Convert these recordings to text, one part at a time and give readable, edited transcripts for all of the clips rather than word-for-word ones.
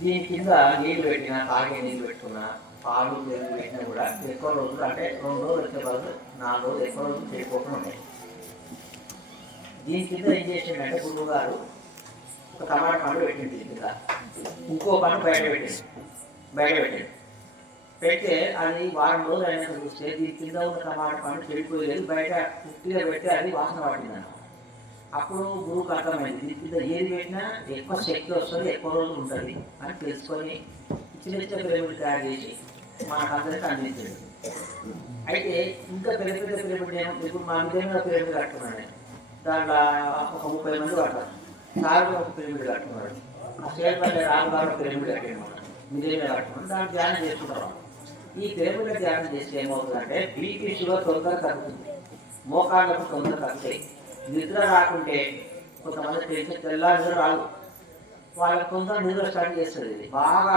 దీని కింద నీళ్ళు పెట్టినా తాగే నీళ్ళు పెట్టుకున్నా పాలు పెరుగు పెట్టినా కూడా ఎక్కువ రోజులు అంటే 2 రోజులు వచ్చే బదులు 4 రోజులు ఎక్కువ రోజులు చేయకపోకుండా ఉంటాయి. దీని కింద ఏం చేసిండంటే గురువు గారు ఒక టమాటా పండు పెట్టింది దీని కింద, ఇంకో పండు బయట పెడితే అది వారం రోజులు అయినా చూస్తే దీని కింద ఉన్న టమాటా పండు చెడిపోయలేదు, బయట పుట్టిగా పెడితే అది వాసన పట్టిందన్న. అప్పుడు గురువుకి అర్థమైంది దీని కింద ఏది పెట్టినా ఎక్కువ శక్తి వస్తుంది, ఎక్కువ రోజులు ఉంటుంది అని తెలుసుకొని చిన్న చిన్న పిరమిడ్ తయారు చేసి మనకందరికీ అందించాడు. అయితే ఇంకా పెద్ద పెద్ద పిరమిడ్ ఇప్పుడు మా విధంగా పిరమిడ్ కట్టుకున్నాను, దాంట్లో ఒక 30 మంది పడతారు. సార్ ఒక పిరమిడ్ కట్టుకున్నాడు, ఆ స్టేట్ పల్లె రాజుగారు పిరమిడ్ కట్టాడు, విజయంగా కట్టుకున్నాడు. దాన్ని ధ్యానం చేసుకుంటాం. ఈ పిరమిడ్ ధ్యానం చేస్తే ఏమవుతుందంటే బీపీ షుగర్ తొందరగా తగ్గుతుంది, మోకాళ్ళకు తొందరగా తగ్గుతాయి. నిద్ర రాకుంటే కొంతమంది టెన్షన్ తెల్లారి రాదు, వాళ్ళకి కొంత నిద్ర స్టార్ట్ చేస్తుంది. ఇది బాగా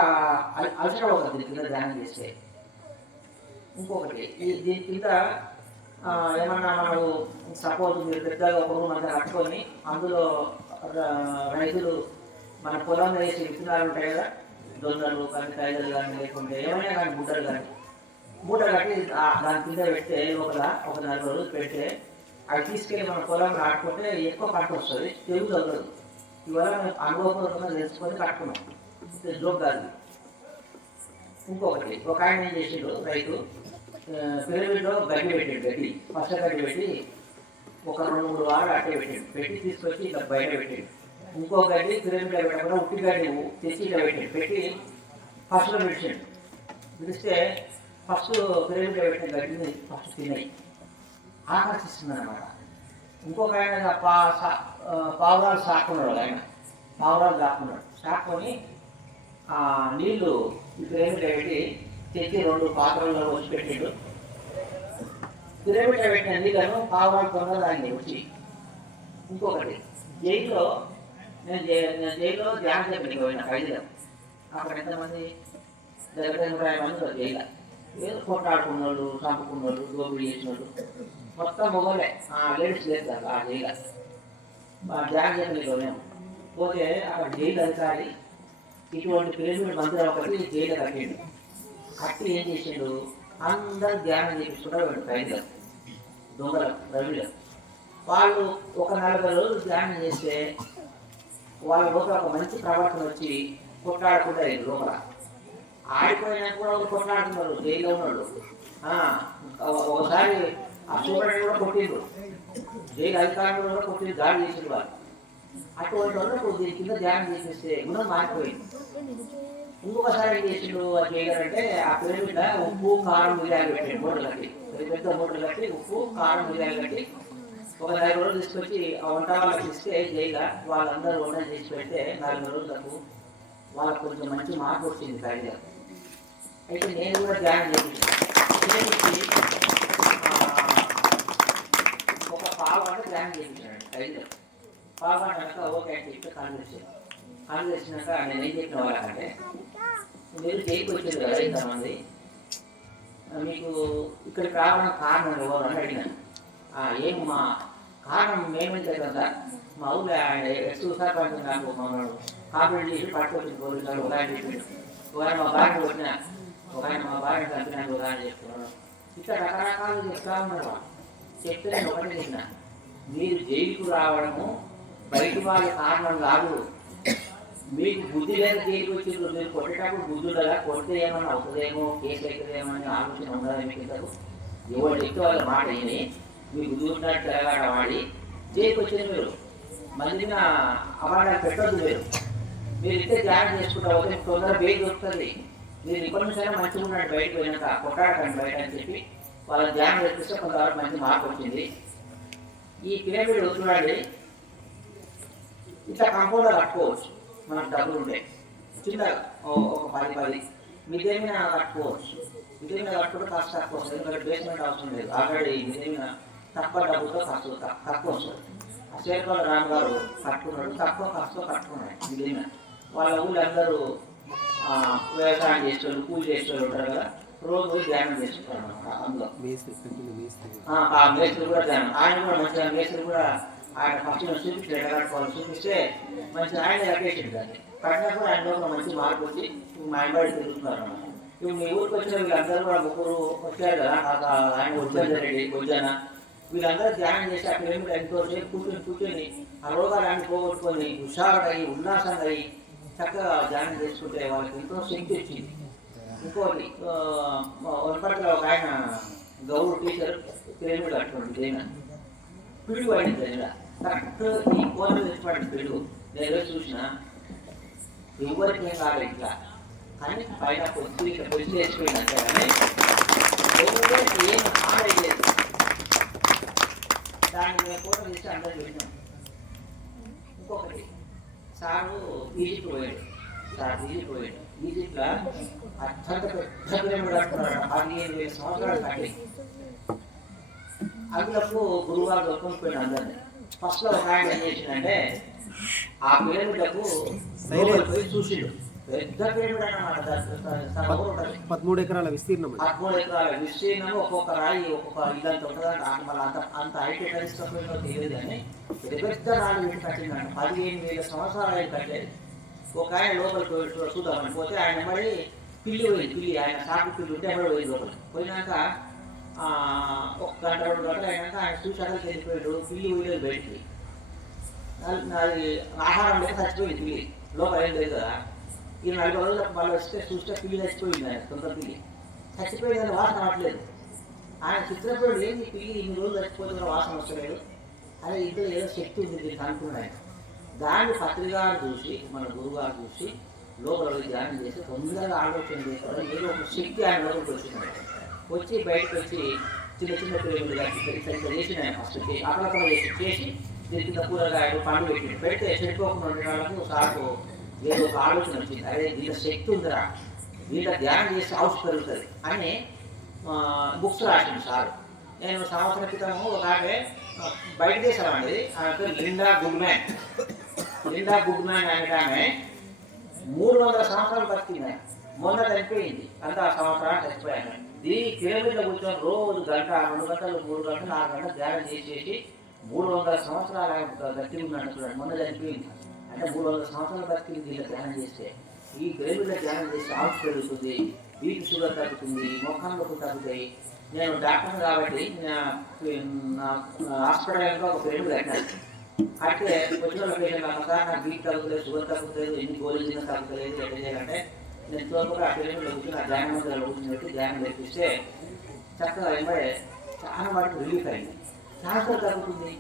అలసట అవుతుంది దీని కింద ధ్యానం చేస్తే. ఇంకొకటి దీని కింద ఏమన్నా మనకు సపోజ్ మీరు పెద్దగా ఒక రూమ్ అంతా కట్టుకొని అందులో రైతులు మన పొలంలో వేసి విత్తనాలు ఉంటాయి కదా, జొన్నలు కానీ కాయలు కానీ లేకుంటే ఏమైనా కానీ బుట్టలు కానీ మూట కట్టి దాని కింద పెడితే లోపల ఒక 4 రోజులు పెడితే అవి తీసుకెళ్ళి మన పొలం నాటుకుంటే ఎక్కువ పంట వస్తుంది, తెగులు తగ్గదు. ఇవాళ మేము అనుభవపూర్వకంగా తెలుసుకొని కట్టుకున్నాం, జోక్ కాదు. ఇంకొకటి ఒక ఆయన ఏం చేసిండు, రైతు పిరమిడ్లో గడ్డి పెట్టాడు, ఫస్ట్ గడ్డి పెట్టి ఒక 2-3 వారాలు అట్టే పెట్టి తీసుకొచ్చి ఇలా బయట పెట్టాడు. ఇంకో గడ్డి పిరమిడ్లో పెట్టకుండా ఉట్టి గడ్డి తెచ్చి ఇలా పెట్టి ఫస్ట్లో పిలిస్తే ఫస్ట్ పిరమిడ్లో పెట్టిన గడ్డిని ఫస్ట్ తిన్నాయి, ఆకర్షిస్తుంది అనమాట. ఇంకొక ఆయన పావురాలు సాక్కున్నాడు, ఆయన పావురాలు సాక్కుని నీళ్లు పిరమిడ్లో పెట్టి తెచ్చి 2 పాత్రల్లో వచ్చి పెట్టాడు. పిరమిడ్లో పెట్టిన నీళ్ళను పావురాలు తొందరగా తాగింది వచ్చి. ఇంకొకటి జైల్లో నేను జైల్లో ధ్యానం చెప్పి పోయిన ఖైదీలో, అక్కడ ఎంతమంది దగ్గర 150 మంది జైల్లో ఏదో కొట్లాడుకున్న వాళ్ళు, చంపుకున్న వాళ్ళు, దోపిడీ చేసిన వాళ్ళు మొత్తం మొగలే, లేడీస్ లేదు కదా ఆ జైల్లో. ధ్యానం చెప్పి పోయాము. పోతే అక్కడ జైలు అధికారి ఇటువంటి పిరమిడ్ మందిరం ఒకటి జైలు కట్టిండు. కట్టి ఏం చేసిండు, అందరూ ధ్యానం చేపిస్తుంటారు ఖైదీలో, దొంగల రవిలో. వాళ్ళు ఒక 40 రోజులు ధ్యానం చేస్తే వాళ్ళ లోపల ఒక మంచి ప్రవర్తన వచ్చి కొట్లాడకుండా లోపల ఆడిపోయినా కూడా వాళ్ళు కొట్లాడుతున్నారు జైల్లో ఉన్నాడు. ఒకసారి ఆ సూపరెంట్ కూడా కొట్టిండు, జైలు అధికారులు కూడా కొట్టి దాడి చేసిన వాళ్ళు. అటువంటి వాళ్ళకు దీని కింద ధ్యానం చేసేస్తే గుణం మారిపోయింది. ఇంకొకసారి ఏం చేసిండు ఆ జైలర్ అంటే ఆ పిరమిడ్ ఉప్పు కారం మిరియాలు పెట్టాడు, మూటలు కట్టి, పెద్ద మూటలు కట్టి ఉప్పు కారం మిరియాలు కట్టి ఒక 4 రోజులు తీసుకొచ్చి ఆ వంట వాళ్ళకి ఇస్తే జైలు వాళ్ళందరూ వంట చేసి పెడితే 4 రోజులకు వాళ్ళకు కొంచెం మంచి మార్పు వచ్చింది ఖైదీలో. అయితే నేను కూడా ధ్యానం చేయించాను, ఒక పావుగంట ధ్యానం చేయించాను ఖైదీలో. పావుగంట కనుక ఓకే అని చెప్పి కాల్ చేసినాక నేను ఏం చెప్పిన వాళ్ళకంటే, మీరు జైలుకి వచ్చారు కదా ఇంతమంది, మీకు ఇక్కడికి రావడానికి కారణం ఎవరు అని అడిగినాను. ఏం మా కారణం మేమైతే కదా, మా ఊళ్ళో ఎక్స్సారి పడుతుంది నాకు మమ్మల్ని కాంప్లైంట్ చేసి పట్టుకొచ్చిన పోలీసులు ఒక ఆయన చెప్పాడు, ఒక ఆయన మా భార్య కొట్టినా, ఒక ఆయన మా భార్య చంపినాను ఒక ఆయన చెప్తున్నాను. ఇక్కడ రకరకాలు చెప్తా ఉన్నారు. చెప్తే నేను ఒకటి చెప్పిన, మీరు జైలుకు రావడము బయట వాళ్ళ కారణం కాదు, మీకు బుద్ధి లేదు జైలుకి వచ్చింది. మీరు కొట్టేటప్పుడు బుద్ధి ఉండదా, కొడితే ఏమన్నా అవుతుందేమో, కేసు అవుతుందేమో అని ఆలోచన ఉండదా మీకు? ఇద్దరు ఎవరు చెప్తే వాళ్ళ మాట విని మీ బుద్ధి ఉన్నట్టు తెలగాడ వాడి జైలుకి వచ్చింది. మీరు మందిన అవార్డాలు పెట్టద్దు. మీరు ఇస్తే ధ్యానం చేసుకుంటా పోతే తొందరగా బయట వస్తుంది. మీరు ఇప్పటి నుంచైనా మంచిగా ఉన్నట్టు బయటకు పోయినాక కొట్టాడకండి బయట అని చెప్పి వాళ్ళ ధ్యానం చేస్తే కొంతవరకు మంచి మార్పు వచ్చింది. ఈ పిరమిడ్ చూడండి, ఇట్లా కాంపౌండ్లో కట్టుకోవచ్చు, మనకు డబ్బులు ఉంటాయి, చిన్నగా ఒక 10 మిద్దె మీద కట్టుకోవచ్చు. మిద్దె మీద కట్టుకుంటే కాస్త తక్కువ వస్తుంది, ఎందుకంటే బేస్మెంట్ అవసరం లేదు. ఆల్రెడీ మిద్దె మీద తక్కువ డబ్బులతో తక్కువ వస్తుంది. శేఖర్ రామ్ గారు కట్టుకున్నాడు, తక్కువ ఖర్చుతో కట్టుకున్నాడు మిద్దె మీద. వాళ్ళ ఊళ్ళో అందరూ వ్యవసాయం చేసేవాళ్ళు, పూజ చేసేవాళ్ళు ఉంటారు కదా, రోజు పోయి ధ్యానం చేసుకుంటారు అనమాట. అందులో మేస్త్రి కూడా ధ్యానం, ఆయన కూడా మంచిగా మేస్త్రి కూడా ఆయన ఫస్ట్ చూపిస్తే ఎడగట్టుకోవాలి, చూపిస్తే మంచిగా ఆయన కట్టేసింది దాన్ని. పట్టినప్పుడు ఆయనలో ఒక మంచి మార్పు వచ్చి మాయబడి తిరుగుతున్నారు అన్నమాట. ఇప్పుడు మీ ఊరికి వచ్చిన వీళ్ళందరూ కూడా ముగ్గురు వచ్చారు కదా, ఆయన వచ్చారెడ్డి భోజన, వీళ్ళందరూ ధ్యానం చేసి ఆ పిల్లలు ఎంతోసేపు కూర్చొని ఆ రోగాలన్నీ పోగొట్టుకొని హుషారుగా ఉల్లాసంగా చక్కగా ధ్యానం చేసుకుంటే వాళ్ళకి ఎంతో శక్తి వచ్చింది. ఇంకోటి వనపర్తిలో ఒక ఆయన గౌరవ టీచర్ పిల్లలు కట్టుకోండి దేని పిడుగు పడింది కదా, కరెక్ట్ ఈ కోనలు తెచ్చిపడింది పిడుగు. నేను చూసిన ఎవరికి ఏం కాదు ఇట్లా, కానీ పైన పొద్దు వేసిపోయింది అంతే, కానీ ఎవరికి ఏం హాని లేదు. దాన్ని మేము ఫోటో తీసి అందరూ పెట్టినాం. ఇంకొకటి సారు ఈజిప్ట్ పోయాడు. ఈజిప్ట్లో అత్యంత పెద్ద పిరమిడ్ కట్టుకున్నాడు, 15,000 సంవత్సరాలు కట్టి. అందులకు గురువారు దొరుకుపోయిన అందరినీ. ఫస్ట్లో ఒక ఆయన ఏం చేసిందంటే ఆ పిరమిడ్లకు పోయి చూసిండు. పెద్ద పిరమిడ్ అన్నమాట, 13 ఎకరాల విస్తీర్ణం. 13 ఎకరాల విస్తీర్ణం, ఒక్కొక్క రాయి ఒక్కొక్క ఇదంతా ఉంటుందంటే మళ్ళీ అంత హైట్ ఎక్కడ తీసుకపోయిందో తెలియదు. కానీ పెద్ద రాళ్ళు పెట్టి కట్టిందంట, 15,000 సంవత్సరాలు కట్టేది. ఒక ఆయన లోపలికి చూద్దామని పోతే ఆయన మరి పిల్లి ఆయన సాకు పిల్లి ఉంటే ఎవరు పోయింది లోపలికి. పోయినాక 1 గంట 2 గంటలు అయినాక ఆయన చూసాక వెళ్ళిపోయాడు. పిల్లి పోయలేదు బయటికి, అది ఆహారం లేక చచ్చిపోయింది పిల్లి, లోపల ఏం లేదు కదా. ఈ 4 రోజులకు మళ్ళీ వస్తే చూస్తే పిల్లి చచ్చిపోయింది. ఆయన సొంత పిల్లి చచ్చిపోయిందని వాసన రావట్లేదు. ఆయన చిత్రపడి ఏంటి పిల్లి ఇన్ని రోజులు చచ్చిపోతున్న వాసన వస్తలేదు, అదే ఇంట్లో ఏదో శక్తి ఉంది దీనికి అనుకున్నాడు ఆయన. దాన్ని పత్రికారు చూసి మన గురుగారు చూసి లోపల ధ్యానం చేసి తొందరగా ఆలోచన చేస్తారు. ఏదో ఒక శక్తి ఆయన లోపలికి వచ్చినాడు. వచ్చి బయటకు వచ్చి చిన్న చిన్న పిల్లలు సరిగ్గా చేసిన ఆయన ఫస్ట్ అక్కడ చేసి దీని కింద కూరగాయలు పండు పెట్టి పెడితే చెడిపోకుండా ఉండడానికి సార్కు ఏదో ఒక ఆలోచన వచ్చింది. అదే దీంట్లో శక్తి ఉందిరా, దీంట్లో ధ్యానం చేసి హౌస్ పెరుగుతుంది అని బుక్స్ రాసింది సార్. నేను సంవత్సరం క్రితము ఒక ఆమె బయట చేసామండి, ఆమె పేరు లిండా గుడ్మ్యాన్ అనే ఆమె 300 సంవత్సరాలు బతికింది. మొన్న చనిపోయింది, అంత సంవత్సరాలు చచ్చిపోయాను. ఈ పిరమిడ్లో కూర్చొని రోజు గంట 2 గంటలు 3 గంటలు 4 గంటలు ధ్యానం చేసి 300 సంవత్సరాలు గట్టి ఉన్నాడు చూడండి. మొన్న చనిపోయింది అంటే 300 సంవత్సరాలు బతికింది దీంట్లో ధ్యానం చేస్తే. ఈ పిరమిడ్లో ధ్యానం చేస్తే ఆఫ్ పెరుగుతుంది, బీపీ షుగర్ తగ్గుతుంది, మొఖం నొప్పులు తగ్గుతాయి. నేను డాక్టర్ కాబట్టి హాస్పిటల్లో ఒక పిరమిడ్ కట్టాను. అంటే వచ్చిన పేషెంట్ అమ్మసారి నాకు బీపీ తగ్గుతుంది, షుగర్ తగ్గుతుంది, ఎన్ని గోళీలు తిన్నా తగ్గుతలేదు, ఎట్లా చేయాలంటే నేను చూడకుండా ఆ పిరమిడ్లో కూర్చొని ఆ ధ్యానం మందిలో కూర్చొని పెట్టి ధ్యానం తెప్పిస్తే చక్కగా వెంబడే చాలా వాటికి రిలీఫ్ అయింది. క్యాన్సర్ తగ్గుతుంది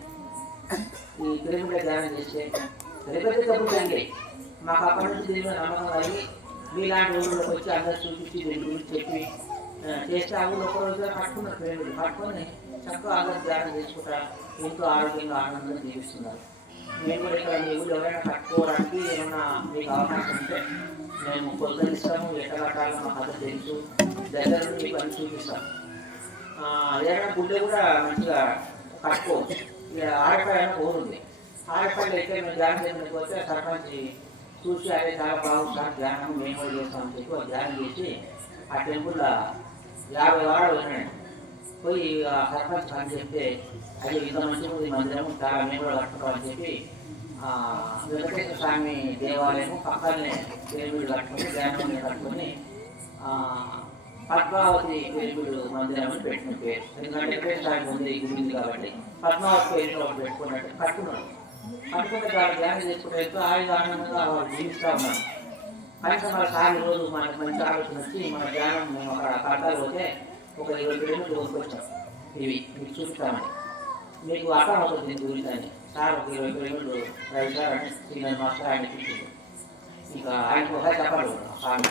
ఈ పిరమిడ్లో ధ్యానం చేస్తే. పెద్ద తగ్గుతుంది అండి. మాకు అప్పటి నుంచి దీని మీద నమ్మకం కలిగి మీలాంటి ఊళ్ళోకి వచ్చి అందరు చూపించి దీని గురించి చెప్పి చేస్తే ఆ ఊళ్ళో ఒక రోజుగా పట్టుకున్నారు. పిరమిడ్ పట్టుకొని చక్కగా అందరూ ధ్యానం చేసుకుంటా ఎంతో ఆరోగ్యంగా ఆనందంగా జీవిస్తున్నారు. మేము కూడా ఇక్కడ మీ ఊళ్ళో ఎవరైనా కట్టుకోవడానికి ఏమైనా మీకు అవకాశం ఉంటే మేము కొలతలిస్తాము, ఎట్లా కట్టాలో మా కథ తెలుసు, దగ్గర నుండి మీకు అన్ని చూపిస్తాం. ఏదైనా గుడ్డ కూడా మంచిగా కట్టుకోవచ్చు. ఆడపల్లి అయినా ఊరుంది, ఆడపల్లి అయితే మేము ధ్యానం చేయకపోతే సర్పంచ్ చూసి అదే చాలా బాగుంది సార్ ధ్యానం మేము కూడా చేస్తామని చెప్పి ధ్యానం చేసి ఆ టెంపుల్లో 50 వారాలు ఉన్నాయండి. పోయి ఆ సర్పంచ్ అని చెప్తే అది ఇంత మంచిగా మందిరం చాలా మేము కూడా కట్టుకోవాలి అని చెప్పి వెంకటేశ్వర స్వామి దేవాలయం పక్కనే పిరమిడ్ కట్టుకొని ధ్యానం కట్టుకొని పద్మావతి పిరమిడ్ మందిరం అని పెట్టిన పేరు. ఎందుకంటే వెంకటేశ్వర స్వామి ఉంది గుడి కాబట్టి పద్మావతి పేరు ఒకటి పెట్టుకున్నట్టు కట్టుకున్నాడు. కట్టుకుంటే దాన్ని ధ్యానం చేసుకుంటే ఆయుధ ఆనందంగా వాళ్ళు జీవిస్తూ ఉన్నారు. కనీసం మన సార్ రోజు మనకు మంచి ఆలోచన వచ్చి మన ధ్యానం మేము అక్కడ కట్టాలి పోతే ఒక 20 కిలోమీటర్లు కొనుక్కొచ్చాం. ఇవి మీకు చూపిస్తామని మీకు అర్థం అవుతుంది దీని గురించి అని. సార్ ఒక 20 కిలోమీటర్లు రైతు సార్ అని సిగ్నల్ మాస్టర్ ఆయన చూపించింది. ఇంకా ఆయనకు ఒకసారి చెప్పాలి సార్.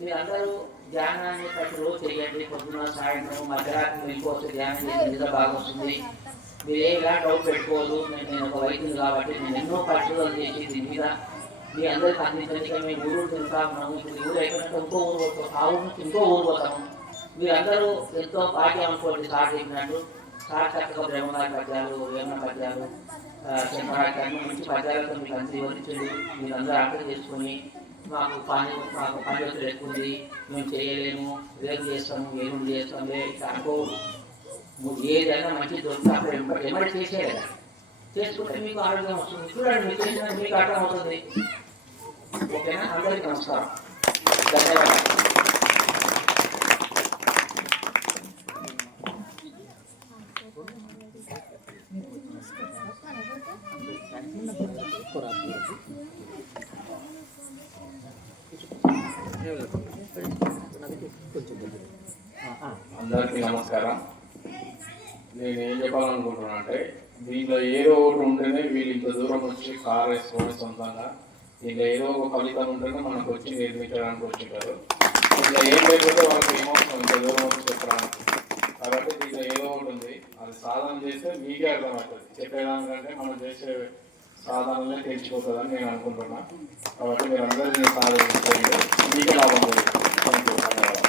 మీరందరూ ధ్యానాన్ని ప్రతిరోజు చేయండి. పొద్దున సాయంత్రం మధ్యరాత్రి వెళ్ళిపోతే ధ్యానం చేసి నిద్ర బాగా వస్తుంది. మీరు ఏలా డౌట్ పెట్టుకోవద్దు. నేను ఒక వైద్యులు కాబట్టి నేను ఎన్నో పరిశోధనలు చేసి దీని మీద మీ అందరికీ అందించడానికి మేము ఊరు తింటా ఉన్నాము. ఇప్పుడు ఊరు అయిపోయినట్టు ఇంకో ఊరు పోతాం, ఆ ఊరు నుంచి ఇంకో ఊరు పోతాము. మీరందరూ ఎంతో భాగ్యం అనుకోండి. సార్ చెప్పినట్టు సార్ చక్కగా బ్రహ్మగారి పద్యాలు, వేమన పద్యాలు, శంకరాచార్య మంచి పద్యాలతో మీకు అంది వరించండి. మీరందరూ అర్థం చేసుకొని మాకు పని ఒత్తిడి ఎక్కువ ఉంది, మేము చేయలేము, రేపు చేస్తాము, ఏనుడు చేస్తాము, ఇట్లా అనుకోవద్దు. ఏదైనా మంచి దొరికితే అప్పుడు ఎమ్మడి చేసేయాలి. చేసుకుంటే మీకు ఆరోగ్యం వస్తుంది. చూడండి, మీరు చేసిన మీకు అర్థం అవుతుంది. ఓకేనా? అందరికీ నమస్కారం, ధన్యవాదాలు. అందరికీ నమస్కారం. నేను ఏం చెప్పాలనుకుంటున్నా అంటే, దీంట్లో ఏదో ఒకటి ఉంటేనే వీళ్ళు ఇంత దూరం వచ్చి కార్ వేసుకోవడం సొంతంగా, దీంట్లో ఏదో ఒక ఫలితం ఉంటేనే మనకు వచ్చి నిర్మించడానికి వచ్చింటారు. దీంట్లో ఏం లేకపోతే వాళ్ళకి ఏమవుతుంది ఇంత దూరం వచ్చి చెప్పడానికి. కాబట్టి దీంట్లో ఏదో ఒకటి ఉంది, అది సాధన చేస్తే మీకే అర్థమవుతుంది. చెప్పేదానికంటే మనం చేసే సాధనలే తెచ్చిపోతుందని నేను అనుకుంటున్నా. కాబట్టి మీరు అందరూ దీన్ని సాధన మీకే లాభం జరుగుతుంది. ధన్యవాదాలు.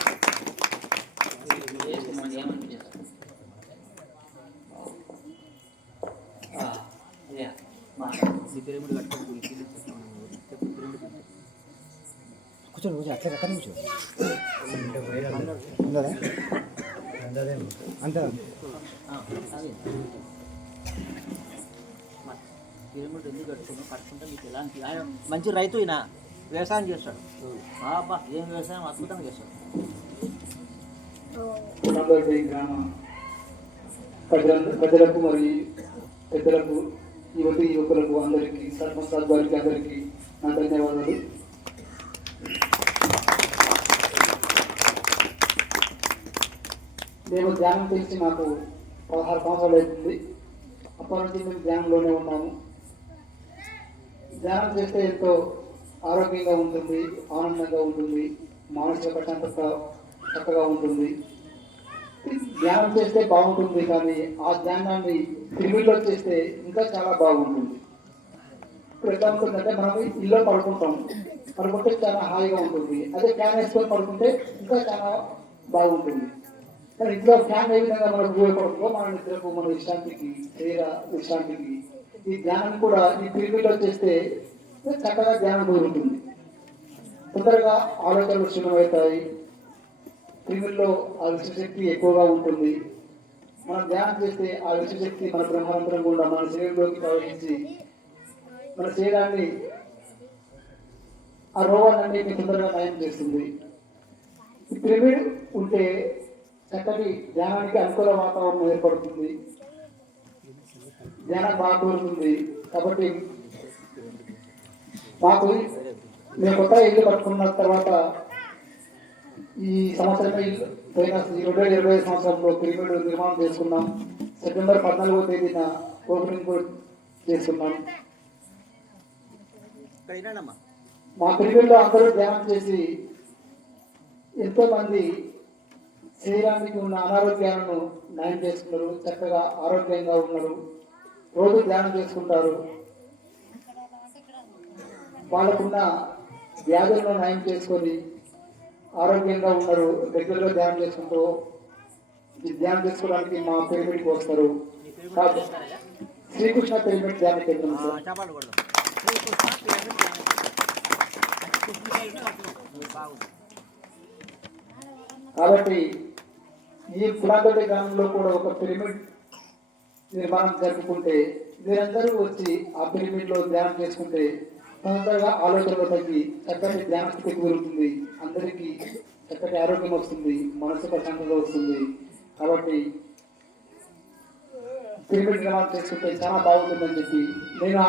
కూర్చోండి అట్లా ఎక్కడ కూర్చో అంతే పిరమిడ్ ఎందుకు కట్టుకుంటే మీకు ఎలాంటి ఆయన మంచి రైతు, ఈయన వ్యవసాయం చేస్తాడు. అబ్బా ఏం వ్యవసాయం అద్భుతంగా చేస్తాడు. ప్రజలకు మరియు పెద్దలకు, యువకులకు అందరికీ, సర్పంచ్ వారికి అందరికీ నా ధన్యవాదాలు. మేము ధ్యానం చేసి నాకు 16 సంవత్సరాలు అవుతుంది. అప్పటి నుంచి మేము ధ్యానంలోనే ఉన్నాము. ధ్యానం చేస్తే ఎంతో ఆరోగ్యంగా ఉంటుంది, ఆనందంగా ఉంటుంది, మానసిక ప్రశాంతత చక్కగా ఉంటుంది. ధ్యానం చేస్తే బాగుంటుంది, కానీ ఆ ధ్యానాన్ని పిరమిడ్లో చేస్తే ఇంకా చాలా బాగుంటుంది. ఇప్పుడు ఎట్లా ఉంటుందంటే, మనం ఇల్లు పడుకుంటే చాలా హాయిగా ఉంటుంది. అదే ఫ్యాన్ వేసుకొని పడుకుంటే ఇంకా చాలా బాగుంటుంది. కానీ ఇంట్లో ఫ్యాన్ ఏ విధంగా మనకు ఉపయోగపడుతుందో మన నిద్రకు, మన విశ్రాంతికి, శరీర విశ్రాంతికి, ఈ ధ్యానం కూడా ఈ పిరమిడ్లో చేస్తే చక్కగా ధ్యానం కుదురుతుంది. తొందరగా ఆలోచనలు క్షీణమవుతాయి. పిరమిడ్లో ఆ విశ్వశక్తి ఎక్కువగా ఉంటుంది. మనం ధ్యానం చేస్తే ఆ విశ్వశక్తి మన బ్రహ్మాంతరం కూడా మన శరీరంలోకి ప్రవహించి మన శరీరాన్ని, ఆ రోగాలన్నింటినీ తొందరగా నయం చేస్తుంది. ఈ పిరమిడ్ ఉంటే చక్కటి ధ్యానానికి అనుకూల వాతావరణం ఏర్పడుతుంది, ధ్యానం బాగా కోరుతుంది. కాబట్టి మాకు మేము కొత్త ఇల్లు కట్టుకున్న తర్వాత ఈ సంవత్సరమే పోయిన 2025 సంవత్సరంలో పిరమిడ్ నిర్మాణం చేసుకున్నాం. సెప్టెంబర్ 14వ తేదీన ఓపెనింగ్ కూడా చేసుకున్నాం. మా పిరమిడ్లో అందరూ ధ్యానం చేసి ఎంతో మంది శరీరానికి ఉన్న అనారోగ్యాలను నయం చేసుకున్నారు, చక్కగా ఆరోగ్యంగా ఉన్నారు. రోజు ధ్యానం చేసుకుంటారు. వాళ్ళకున్న వ్యాధులను నయం చేసుకొని ఆరోగ్యంగా ఉన్నారు. రెగ్యులర్గా ధ్యానం చేసుకుంటూ ధ్యానం చేసుకోవడానికి మా పిరమిడ్కి వస్తారు. శ్రీకృష్ణ పిరమిడ్ ధ్యాన కేంద్రం సార్. కాబట్టి ఈ పురాతన గ్రామంలో కూడా ఒక పిరమిడ్ నిర్మాణం జరుపుకుంటే మీరందరూ వచ్చి ఆ పిరమిడ్లో ధ్యానం చేసుకుంటే తొందరగా ఆలోచనలు తగ్గి చక్కటి ధ్యాన స్థితికి కుదురుతుంది. అందరికీ చక్కటి ఆరోగ్యం వస్తుంది, మనసు ప్రశాంతత వస్తుంది. కాబట్టి పిరమిడ్ నిర్మాణం చేసుకుంటే చాలా బాగుంటుందని చెప్పి నేను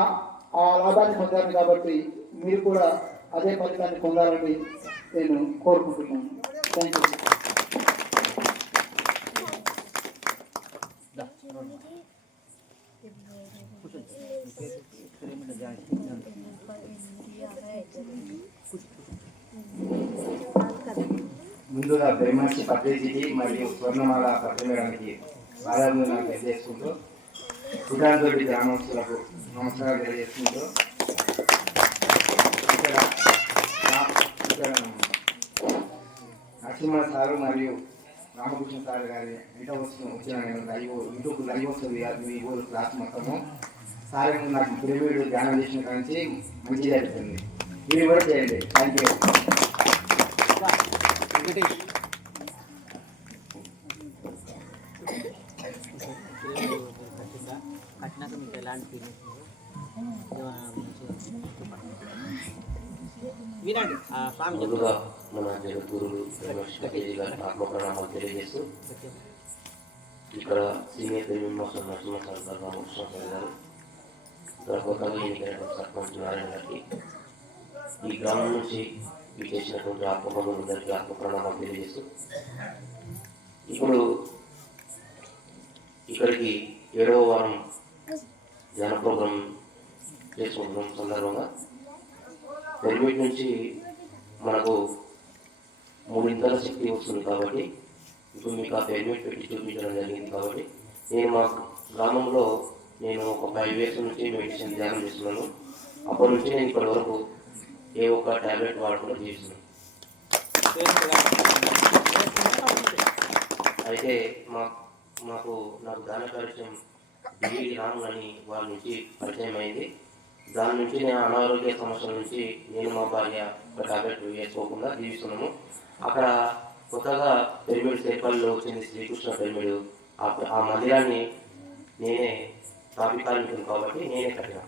ఆ లాభాన్ని పొందాను. కాబట్టి మీరు కూడా అదే ఫలితాన్ని పొందాలని నేను కోరుకుంటున్నాను. Thank you. ముందుగా బ్రహ్మర్షి పత్రిజీకి మరియు స్వర్ణమాల పత్రిమేడానికి బాగా తెలియజేసుకుంటూ సుధాంతోటి గ్రామస్తులకు నమస్కారాలు తెలియజేసుకుంటూ ఇక్కడ నరసింహ సారు మరియు రామకృష్ణ సార్ గారి ఇంట వచ్చిన యూట్యూబ్ లైవ్ వస్తుంది మీ ఊరు క్లాస్ మొత్తము. సార్ నాకు పిరమిడ్ ధ్యానం చేసిన కానీ మంచి జరుగుతుంది. మీరు కూడా చేయండి. Thank you. ఎలాంటి ఫీలింగ్స్ వినండి స్వామి ముందుగా మన జగద్గురులు బ్రహ్మశ్రీ గారి ఆత్మప్రణామాలు తెలియజేస్తూ ఇక్కడ senior Telugu master Narasimha sir గారు రామకృష్ణ సార్ గారు ఇక్కడ కొత్తగా ఎన్నికైన సర్పంచ్ నారాయణ గారికి ఈ గ్రామం నుంచి చేసినటువంటి ఆత్మబంధువులందరికీ ఆత్మప్రణామాలు తెలియజేస్తూ ఇప్పుడు ఇక్కడికి 7వ వారం ధ్యాన ప్రోగ్రాం చేసుకుంటున్నాం సందర్భంగా పెరిమిట్ నుంచి మనకు 3 ఇంతల శక్తి వస్తుంది కాబట్టి ఇప్పుడు మీకు ఆ పెరిమిట్ పెట్టి చూపించడం జరిగింది కాబట్టి నేను మా గ్రామంలో నేను ఒక 5 years నుంచి మెడిసిన్ ధ్యానం చేస్తున్నాను. అప్పటి నుంచి నేను ఇప్పటి వరకు ఏ ఒక్క ట్యాబ్లెట్ వాడకుండా చేస్తున్నాను. అయితే నాకు ధ్యాన కార్యక్రమం డిఈడి రాంగ్ అని వాళ్ళ నుంచి పరిచయం అయింది. దాని నుంచి నేను అనారోగ్య సమస్యల నుంచి నేను మా భార్య ఒక టాబ్లెట్ వేసుకోకుండా జీవిస్తున్నాము. అక్కడ కొత్తగా పిరమిడ్ సేపల్లో వచ్చింది శ్రీకృష్ణ పిరమిడ్. ఆ మందిరాన్ని నేనే స్థాపితాను కాబట్టి నేనే కట్టినా.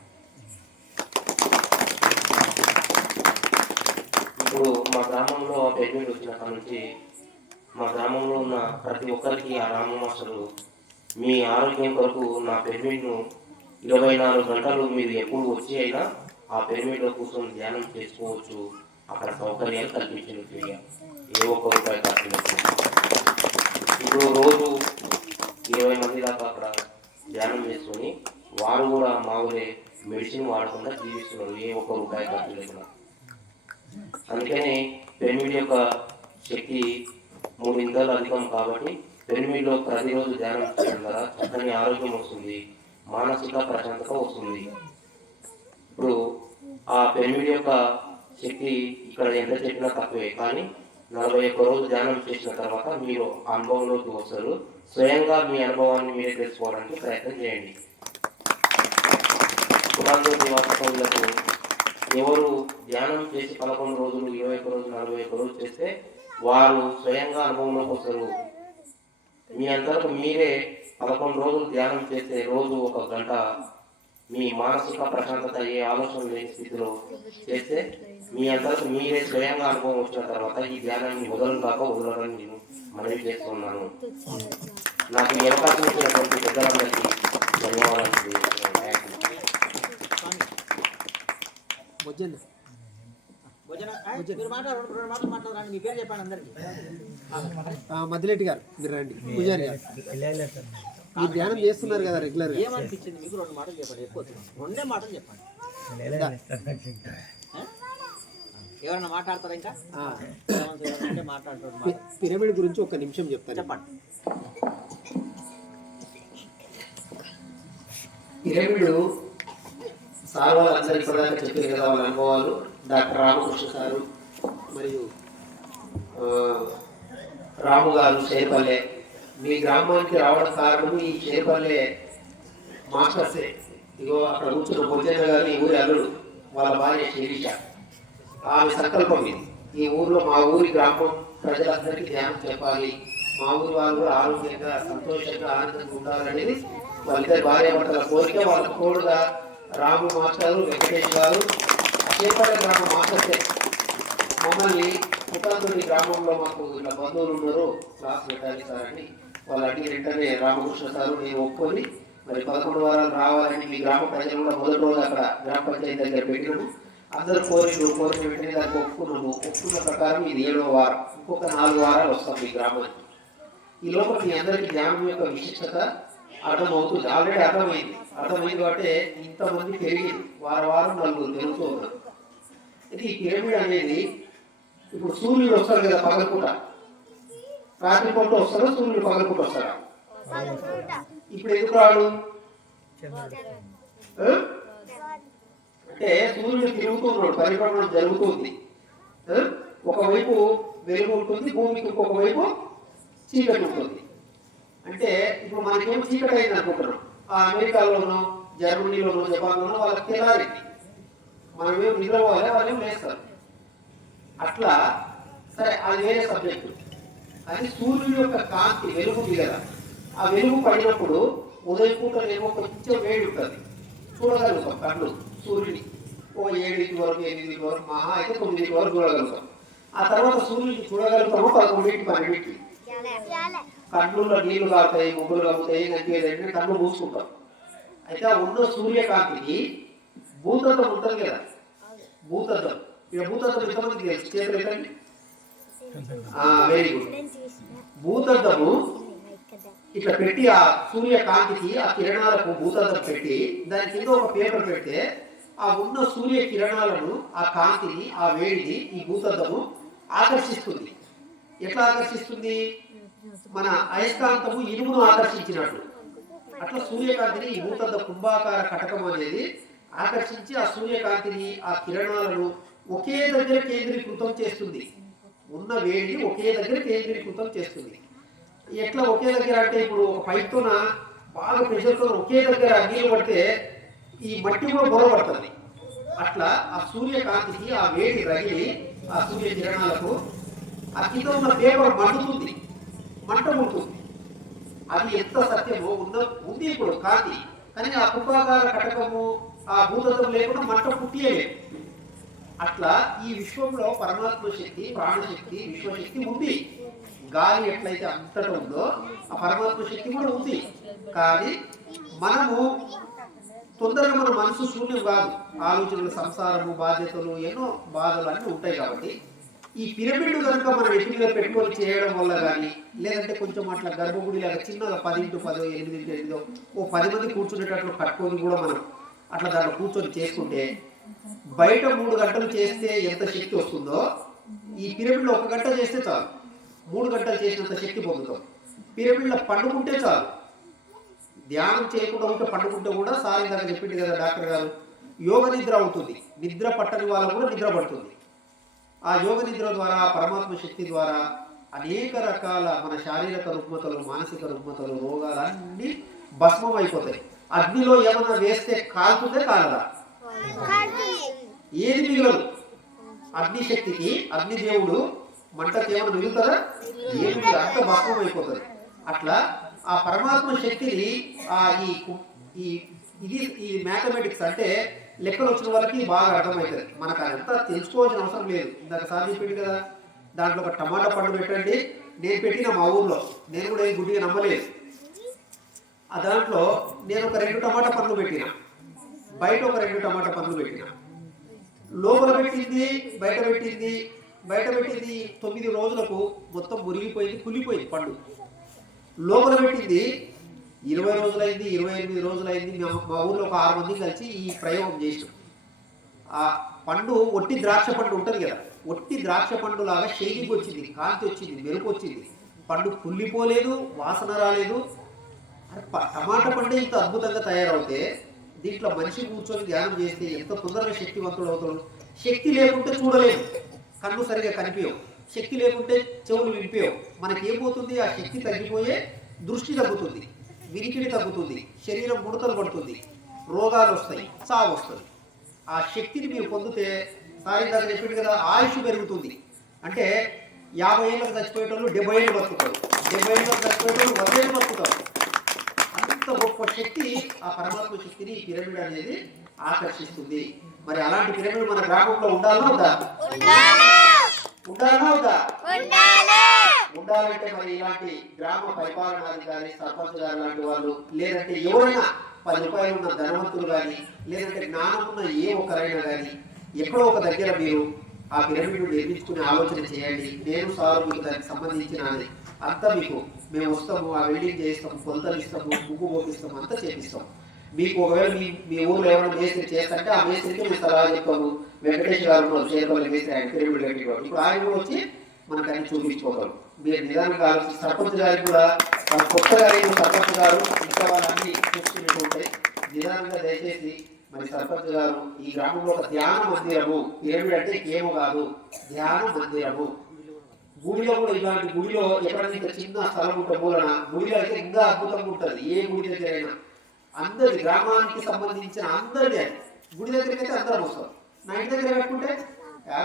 ఇప్పుడు మా గ్రామంలో ఆ పిరమిడ్ వచ్చిన కాడ నుంచి మా గ్రామంలో ఉన్న ప్రతి ఒక్కరికి ఆ రామ మాస్టరు మీ ఆరోగ్యం కొరకు నా పిరమిడ్ను 24 గంటలు మీరు ఎప్పుడు వచ్చి అయినా ఆ పిరమిడ్లో కూర్చొని ధ్యానం చేసుకోవచ్చు. అక్కడ సౌకర్యాలు కల్పించిన ఫ్రీగా ఏ ఒక్క రూపాయి ఖర్చు. ఇప్పుడు రోజు 20 మంది దాకా అక్కడ ధ్యానం చేసుకొని వారు కూడా మామూలే మెడిసిన్ వాడకుండా జీవిస్తున్నారు, ఏ ఒక్క రూపాయి ఖర్చు లేకుండా. అందుకని పిరమిడ్ యొక్క శక్తి 3 ఇంతలు అధికం కాబట్టి పిరమిడ్లో ప్రతిరోజు ధ్యానం చేయడం ద్వారా చక్కని ఆరోగ్యం వస్తుంది, మానసిక ప్రశాంతత వస్తుంది. ఇప్పుడు ఆ పిరమిడ్ యొక్క శక్తి ఇక్కడ ఎంత చెప్పినా తక్కువే, కానీ 41 రోజు ధ్యానం చేసిన తర్వాత మీరు అనుభవంలోకి వస్తారు. స్వయంగా మీ అనుభవాన్ని మీరే తెలుసుకోవడానికి ప్రయత్నం చేయండి. పురాణోతి వాస్తవులకు ఎవరు ధ్యానం చేసి 11 రోజులు, 21 రోజులు, 41 రోజులు చేస్తే వారు స్వయంగా అనుభవంలోకి వస్తారు. మీ అంతరకు మీరే 11 రోజులు ధ్యానం చేస్తే రోజు 1 గంట మీ మానసిక ప్రశాంతత ఏ ఆలోచన లేని స్థితిలో చేస్తే మీ అంతరకు మీరే స్వయంగా అనుభవం వచ్చిన తర్వాత ఈ ధ్యానాన్ని వదలని నేను మనవి చేస్తున్నాను. నాకు ఈ అవకాశం ఇచ్చినటువంటి పెద్దలందరికీ ధన్యవాదాలు. మధ్యలెట్టి గారు మీరు రండి. పూజారి గారు మీరు ధ్యానం చేస్తున్నారు కదా రెగ్యులర్. ఏమనిపించింది మీకు? 2 మాటలు చెప్పండి, ఎక్కువ 2 మాటలు చెప్పండి. ఎవరైనా మాట్లాడతారా? ఇంకా మాట్లాడుతారు. పిరమిడ్ గురించి 1 నిమిషం చెప్తాను, చెప్పండి. పిరమిడ్ సార్ వాళ్ళందరూ ఇప్పటిదాకా చెప్పారు కదా వాళ్ళ అనుభవాలు. డాక్టర్ రామకృష్ణ సారు మరియు రాము గారు షేర్పల్లె మీ గ్రామానికి రావడం కారణం ఈ షేర్పల్లె మాస్టర్సే. ఇగో అక్కడ కూర్చున్న భోజన గారు ఈ ఊరి అల్లుడు, వాళ్ళ భార్య శిరీష. ఆమె సంకల్పం ఇది. ఈ ఊరిలో మా ఊరి గ్రామం ప్రజలందరికీ ధ్యానం చెప్పాలి, మా ఊరి వాళ్ళు కూడా ఆరోగ్యంగా సంతోషంగా ఆనందంగా ఉండాలనేది వాళ్ళిద్దరి భార్యాభర్తల కోరిక. వాళ్ళకు తోడుగా రాము మాస్టరు, వెంకటేష్ గారు, షేర్పల్లె గ్రామ మాస్టర్సే మమ్మల్ని ముఖాంతోటి గ్రామంలో మాకు ఇలా బంధువులు ఉన్నారు క్లాస్ పెట్టాలి సార్ అని వాళ్ళు అడిగి వెంటనే రామకృష్ణ సారు నేను ఒప్పుకొని మరి 11 వారాలు రావాలని మీ గ్రామ ప్రజలు కూడా మొదటి రోజు అక్కడ గ్రామ పంచాయతీ దగ్గర పెట్టినాము. అందరూ కోరిన వెంటనే దానికి ఒప్పుకున్నాము. ఒప్పుకున్న ప్రకారం ఇది 7వ వారం, ఇంకొక 4 వారాలు వస్తాం మీ గ్రామానికి. ఈ లోపల మీ అందరికీ ధ్యానం యొక్క విశిష్టత అర్థమవుతుంది. ఆల్రెడీ అర్థమైంది కాబట్టి ఇంతమంది పెరిగింది. వారం 4 పెరుగుతూ ఉన్నారు. ఇది ఈ పిరమిడ్ అనేది ఇప్పుడు సూర్యుడు వస్తారు కదా పగలపూట, రాత్రిపూట వస్తారా సూర్యుడు పగలపూట వస్తారా? ఇప్పుడు ఎందుకు రాడు అంటే సూర్యుడు తిరుగుతున్నాడు, పరిభ్రమణం జరుగుతుంది. ఒకవైపు వెలుగు ఉంటుంది, భూమికి ఇంకొక వైపు చీకటి ఉంటుంది. అంటే ఇప్పుడు మనకేమో చీకటి అయింది అనుకుంటున్నాం. ఆ అమెరికాలోనో జర్మనీలోనో జపాన్లోనో వాళ్ళకి తెల్లారింది, మనమేమో నిద్రపోవాలి, వాళ్ళేమో లేస్తారు. అట్లా సరే, అది వేరే సబ్జెక్టు. అది సూర్యుడి యొక్క కాంతి వెలుగు ఉంది కదా, ఆ వెలుగు పడినప్పుడు ఉదయం పూటనేమో కొంచెం వేడి ఉంటుంది, చూడగలుగుతాం కళ్ళు సూర్యుని ఓ 7 వరకు 8 వరకు మహా అయితే 9 వరకు చూడగలుగుతాం. ఆ తర్వాత సూర్యుడిని చూడగలుగుతాము 11 12. కళ్ళులో నీళ్లు కాస్తాయి, ముగ్గులు కమ్ముతాయి, నచ్చేదంటే కళ్ళు మూసుకుంటాం. అయితే ఆ ఉన్న సూర్యకాంతికి భూతత్వం ఉంటుంది కదా, భూతత్వం ఇక భూతత్వం ఎంతమందికి తెలుసు? చేతులు ఎత్తండి. Very good. భూతత్వము ఇట్లా పెట్టి ఆ సూర్యకాంతికి ఆ కిరణాలకు భూతత్వం పెట్టి దాని కింద ఒక పేపర్ పెడితే ఆ ఉన్న సూర్య కిరణాలను ఆ కాంతిని ఆ వేడిని ఈ భూతత్వము ఆకర్షిస్తుంది. ఎట్లా ఆకర్షిస్తుంది? మన అయస్కాంతము ఇనుమును ఆకర్షించినట్లు అట్లా సూర్యకాంతిని ఈ భూతత్వ కుంభాకార కటకం అనేది ఆకర్షించి ఆ సూర్యకాంతిని ఆ కిరణాలను ఒకే దగ్గర కేంద్రీకృతం చేస్తుంది. ఉన్న వేడిని ఒకే దగ్గర కేంద్రీకృతం చేస్తుంది. ఎట్లా ఒకే దగ్గర అంటే ఇప్పుడు ఒక పైప్తోన బాగా ప్రెషర్తో ఒకే దగ్గర నీళ్ళు పడితే ఈ మట్టి కూడా బొరబడుతుంది. అట్లా ఆ సూర్యకాంతికి ఆ వేడి రగిలి ఆ సూర్య కిరణాలకు ఆ కింద ఉన్న పేపర్ మండుతుంది, మంట ఉంటుంది. అది ఎంత సత్యమో ఉంది ఇప్పుడు కాంతి. కానీ ఆ కుంభాకార కటకము ఆ భూతత్వం లేకుండా మంట పుట్టియలేదు. అట్లా ఈ విశ్వంలో పరమాత్మ శక్తి, ప్రాణశక్తి, విశ్వశక్తి ఉంది. గాలి ఎట్లయితే అంతటా ఉందో ఆ పరమాత్మ శక్తి కూడా ఉంది. కానీ మనము తొందరగా మన మనసు శూన్యం కాదు. ఆలోచనలు, సంసారము, బాధ్యతలు, ఎన్నో బాధలు అన్నీ ఉంటాయి. కాబట్టి ఈ పిరమిడ్ కనుక మనం ఎటు మీద పెట్టుకొని చేయడం వల్ల కానీ లేదంటే కొంచెం అట్లా గర్భగుడి లాగా చిన్నగా 10x10 8x8 ఓ 10 మంది కూర్చునేటట్లు కట్టుకొని కూడా మనం అట్లా దాంట్లో కూర్చొని చేసుకుంటే బయట 3 గంటలు చేస్తే ఎంత శక్తి వస్తుందో ఈ పిరమిడ్లో 1 గంట చేస్తే చాలు 3 గంటలు చేసినంత శక్తి పొందుతాం. పిరమిడ్లో పండుకుంటే చాలు. ధ్యానం చేయకుండా ఉంటే పండుకుంటే కూడా సార్ ఇందాక చెప్పింది కదా డాక్టర్ గారు, యోగ నిద్ర అవుతుంది. నిద్ర పట్టని వాళ్ళకు కూడా నిద్ర పడుతుంది. ఆ యోగ నిద్ర ద్వారా పరమాత్మ శక్తి ద్వారా అనేక రకాల మన శారీరక రుగ్మతలు, మానసిక రుగ్మతలు, రోగాలన్నీ భస్మం అయిపోతాయి. అగ్నిలో ఏమన్నా వేస్తే కాలుతుందే కాలదా? ఏది మిగలదు. అగ్నిశక్తికి అగ్నిదేవుడు మంటకి ఏమైనా మిగులుతారా? ఏమి అంత భస్మం అయిపోతుంది. అట్లా ఆ పరమాత్మ శక్తిని ఇది మ్యాథమెటిక్స్ అంటే లెక్కలు వచ్చిన వాళ్ళకి బాగా అర్థమవుతుంది. మనకు అదంతా తెలుసుకోవాల్సిన అవసరం లేదు. ఇందాక సార్ చెప్పింది కదా, దాంట్లో ఒక టమాటా పండు పెట్టండి. నేను పెట్టిన మా ఊర్లో, నేను కూడా ఈ గుడ్డిగా నమ్మలేదు. ఆ దాంట్లో నేను ఒక 2 టమాటా పండ్లు పెట్టిన, బయట ఒక 2 టమాటా పండ్లు పెట్టిన. లోపల పెట్టింది బయట పెట్టింది. బయట పెట్టింది 9 రోజులకు మొత్తం మురిగిపోయింది, కులిపోయింది పండు. లోపల పెట్టింది 20 రోజులైంది, 28 రోజులైంది. మా ఊర్లో ఒక 6 మంది కలిసి ఈ ప్రయోగం చేసాం. ఆ పండు ఒట్టి ద్రాక్ష పండు ఉంటుంది కదా, ఒట్టి ద్రాక్ష పండు లాగా షేకింగ్ వచ్చింది, కాంతి వచ్చింది, మెరుపు వచ్చింది. పండు కుళ్ళిపోలేదు, వాసన రాలేదు. టమాటా పండు ఇంత అద్భుతంగా తయారవుతే దీంట్లో మనిషి కూర్చొని ధ్యానం చేస్తే ఎంత తొందరగా శక్తివంతుడు అవుతాడు. శక్తి లేకుంటే చూడలేము, కళ్ళు సరిగా కనిపించవు. శక్తి లేకుంటే చెవులు వినిపించవు. మనకి ఏమవుతుంది? ఆ శక్తి తగ్గిపోయే దృష్టి తగ్గుతుంది, వినికిడి తగ్గుతుంది, శరీరం ముడతలు పడుతుంది, రోగాలు వస్తాయి, చావు వస్తుంది. ఆ శక్తిని మీరు పొందితే సాయంత్రం చెప్పింది కదా, ఆయుష్ పెరుగుతుంది. అంటే 50 ఏళ్ళకి చచ్చిపోయేటోళ్ళు 70 ఏళ్ళు బతుకుతారు, 70 ఏళ్ళకి చచ్చిపోయేటోళ్ళు 100 ఏళ్ళు బతుకుతారు. అంత గొప్ప శక్తి ఆ పరమాత్మ శక్తిని ఈ పిరమిడ్ అనేది ఆకర్షిస్తుంది. మరి అలాంటి పిరమిడ్ మన గ్రామంలో ఉండాలా వద్దా? ఉండాలా వద్దా? ఉండాలంటే మరి ఇలాంటి గ్రామ పరిపాలనాధికారి, సర్పంచ్ గారు లాంటి వాళ్ళు, లేదంటే ఎవరైనా 10 రూపాయలు ఉన్న ధనవంతులు కానీ, లేదంటే జ్ఞానం ఉన్న ఏ ఒక్కరైనా కానీ ఎక్కడో ఒక దగ్గర మీరు ఆ పిరమిడ్ నిర్మించుకునే ఆలోచన చేయండి. నేను సార్ మీకు దానికి సంబంధించిన అంతా మీకు మేము వస్తాము, ఆ వెల్డింగ్ చేస్తాము, కొలతలు ఇస్తాము, ముగ్గు పోపిస్తాము, అంతా చేపిస్తాం. మీకు ఒకవేళ మీ ఊర్లో ఎవరైనా మేస్త్రి చేస్తుంటే ఆ మేస్త్రికి మేము సలహా చెప్తాము. వెంకటేష్ గారు చేరుకోవాలి మేస్త్రి, ఆయన పిరమిడ్ కట్టుకోవాలి. ఇప్పుడు ఆయన కూడా వచ్చి మనకు అన్ని చూపించుకోగలరు. మీరు నిదానంగా ఆలోచించి సర్పంచ్ గారికి కూడా కొత్త గారి సర్పంచ్ గారు ఇంకా వాళ్ళన్నీ చూసుకునేట్టు ఉంటాయి. నిదానంగా దయచేసి మరి సర్పంచ్ గారు ఈ గ్రామంలో ఒక ధ్యాన మందిరము, పిరమిడ్ అంటే ఏమో కాదు, ధ్యాన మందిరము. గుడిలో కూడా ఇలాంటి గుడిలో ఎక్కడైనా చిన్న స్థలం ఉంటే మూలన గుడిలో అయితే ఇంకా అద్భుతంగా ఉంటుంది. ఏ గుడి దగ్గర అయినా అందరి గ్రామానికి సంబంధించిన అందరిది అది. గుడి దగ్గరికి అయితే అందరం వస్తారు. నా ఇంటి దగ్గర పెట్టుకుంటే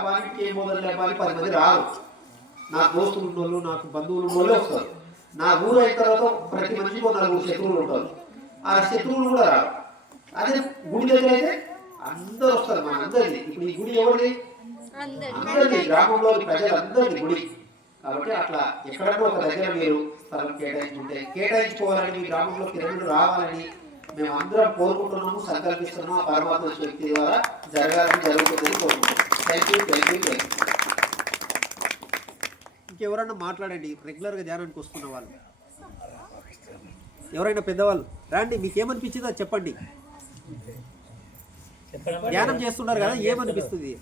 వారికి ఏ మొదలు లేవాలి 10 మంది రారు. నా దోస్తులు ఉన్నోళ్ళు, నాకు బంధువులు ఉన్నోళ్ళే వస్తారు. నా ఊరు అయిన తర్వాత ప్రతి మనిషికి 4 శత్రువులు ఉంటారు. ఆ శత్రువులు కూడా రారు. అదే గుడి దగ్గర అయితే అందరూ వస్తారు, మన అందరిది. ఇప్పుడు ఈ గుడి ఎవరిది? అందరిది, గ్రామంలోని ప్రజలందరిది గుడి. కాబట్టి అట్లా ఎక్కడైనా ఒక దగ్గర మీరు స్థలం కేటాయించుకోవాలని, మీ గ్రామంలో పిరమిడ్ రావాలని మేము అందరం కోరుకుంటున్నాము, సంకల్పిస్తున్నాము. ఆ పరమాత్మ శక్తి ద్వారా జరగాలని, జరుగుతుందని కోరుకుంటున్నాం. Thank you, thank you, thank you. ఇంకెవరైనా మాట్లాడండి, రెగ్యులర్గా ధ్యానానికి వస్తున్న వాళ్ళు ఎవరైనా పెద్దవాళ్ళు రండి, మీకు ఏమనిపించిందో చెప్పండి. ధ్యానం చేస్తున్నారు కదా, ఏమనిపిస్తుంది?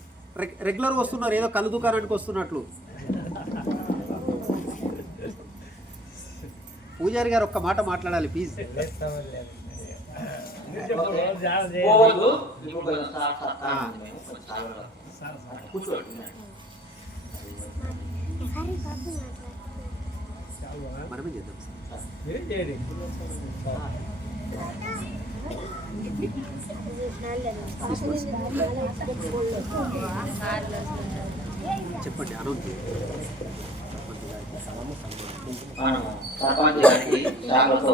రెగ్యులర్గా వస్తున్నారు, ఏదో కళ్ళు దుకాణానికి వస్తున్నట్లు. పూజారి గారు ఒక్క మాట మాట్లాడాలి ప్లీజ్. మనమే చేద్దాం. చెప్పండి అనౌన్స్ సర్పంచ్ గారికి శాఖలతో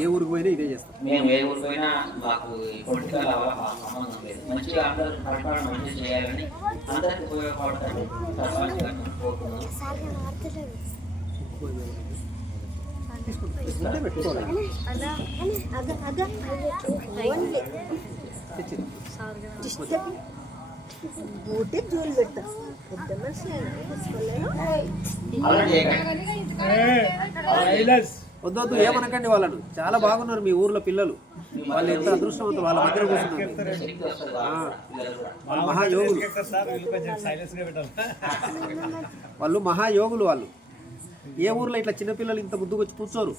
ఏ ఊరికి పోయినా ఇదే చేస్తాం. మేము ఏ ఊరికి పోయినా మాకు పొలిటికల్ సంబంధం లేదు. మంచిగా అందరూ పరిపాలన మంచిగా చేయాలని, అందరికి ఉపయోగపడతారు సర్పంచ్ గారిని కోరుకున్నాను. వద్దొద్దు ఏమనకండి వాళ్ళను, చాలా బాగున్నారు మీ ఊర్లో పిల్లలు. వాళ్ళు ఎంత అదృష్టవంతులు, వాళ్ళ మధ్య కూర్చున్నారు. వాళ్ళు మహాయోగులు, వాళ్ళు మహాయోగులు. వాళ్ళు ఏ ఊర్లో ఇట్లా చిన్నపిల్లలు ఇంత ముద్దుకు వచ్చి కూర్చోరు.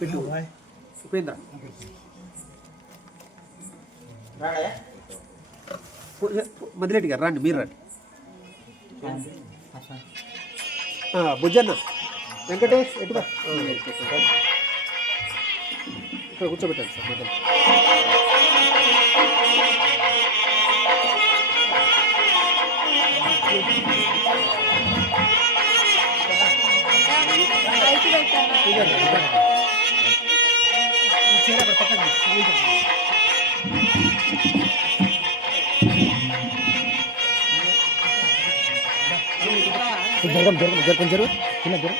పెట్టు ఉపేంద్ర. మదిరెడ్డి గారు రండి, మీరు రండి. బుజ్జన్న, వెంకటేష్ ఎటుగా ఇక్కడ కూర్చోబెట్టండి సార్ మధ్యలో. జరగం చిన్న జరగ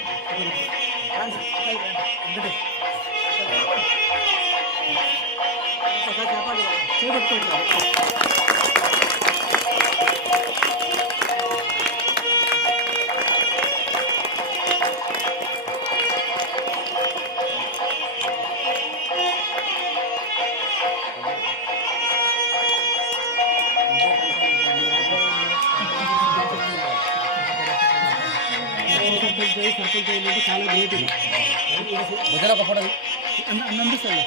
చాలా గ్రేట్. అన్నందిస్తాను